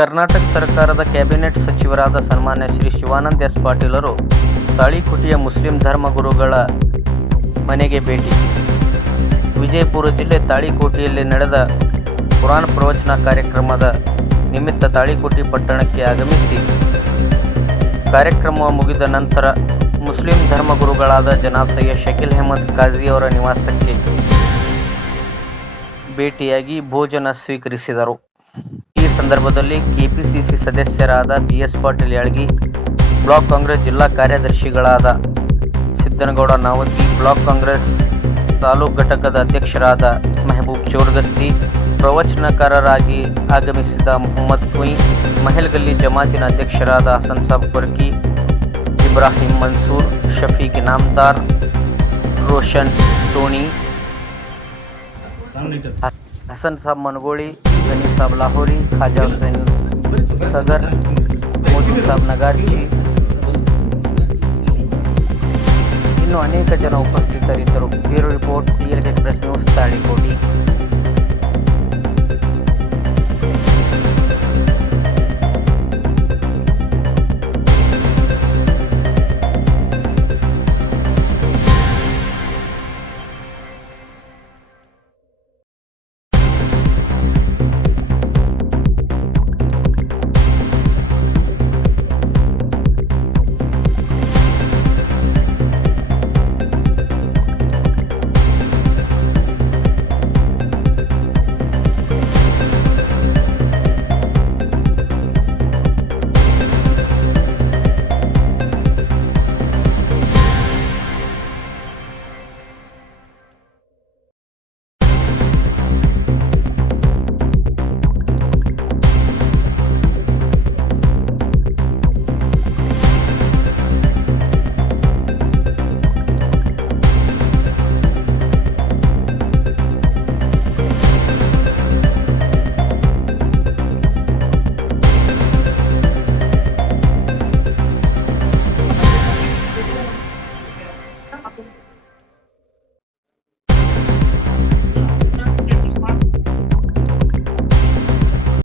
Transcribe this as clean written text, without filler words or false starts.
ಕರ್ನಾಟಕ ಸರ್ಕಾರದ ಕ್ಯಾಬಿನೆಟ್ ಸಚಿವರಾದ ಸನ್ಮಾನ್ಯ ಶ್ರೀ ಶಿವಾನಂದ ಎಸ್ ಪಾಟೀಲರು ತಾಳಿಕೋಟೆಯ ಮುಸ್ಲಿಂ ಧರ್ಮಗುರುಗಳ ಮನೆಗೆ ಭೇಟಿ. ವಿಜಯಪುರ ಜಿಲ್ಲೆ ತಾಳಿಕೋಟೆಯಲ್ಲಿ ನಡೆದ ಕುರಾನ್ ಪ್ರವಚನ ಕಾರ್ಯಕ್ರಮದ ನಿಮಿತ್ತ ತಾಳಿಕೋಟೆ ಪಟ್ಟಣಕ್ಕೆ ಆಗಮಿಸಿ ಕಾರ್ಯಕ್ರಮ ಮುಗಿದ ನಂತರ ಮುಸ್ಲಿಂ ಧರ್ಮಗುರುಗಳಾದ ಜನಾಬ್ ಸೈಯದ್ ಶಕೀಲ್ ಅಹಮದ್ ಕಾಝಿಯವರ ನಿವಾಸಕ್ಕೆ ಭೇಟಿಯಾಗಿ ಭೋಜನ ಸ್ವೀಕರಿಸಿದರು. ಈ ಸಂದರ್ಭದಲ್ಲಿ ಕೆಪಿಸಿಸಿ ಸದಸ್ಯರಾದ ಬಿ.ಎಸ್. ಪಾಟೀಲ್ ಯಾಳಗಿ, ಬ್ಲಾಕ್ ಕಾಂಗ್ರೆಸ್ ಜಿಲ್ಲಾ ಕಾರ್ಯದರ್ಶಿಗಳಾದ ಸಿದ್ದನಗೌಡ ನಾವತಿ, ಬ್ಲಾಕ್ ಕಾಂಗ್ರೆಸ್ ತಾಲೂಕು ಘಟಕದ ಅಧ್ಯಕ್ಷರಾದ ಮೆಹಬೂಬ್ ಚೋರ್ಗಸ್ತಿ, ಪ್ರವಚನಕಾರರಾಗಿ ಆಗಮಿಸಿದ ಮೊಹಮ್ಮದ್ ಕುಯಿ, ಮಹಲ್ಗಲ್ಲಿ ಜಮಾತಿನ ಅಧ್ಯಕ್ಷರಾದ ಹಸನ್ ಸಾಬ್ ಕೊರ್ಕಿ, ಇಬ್ರಾಹಿಂ ಮನ್ಸೂರ್, ಶಫೀಕ್ ಇನಾಮ್ದಾರ್, ರೋಷನ್ ಟೋಣಿ, ಹಸನ್ ಸಾಬ್ ಮನಗೋಳಿ, ಗನಿ ಸಾಬ್ ಲಾಹೋರಿ, ಖಾಜಾ ಹುಸೇನ್ ಸಗರ್, ಮೋದಿ ಸಾಬ್ ನಗಾರ್ಚಿ ಇನ್ನು ಅನೇಕ ಜನ ಉಪಸ್ಥಿತರಿದ್ದರು. Bureau report, TLK express news, Talikote.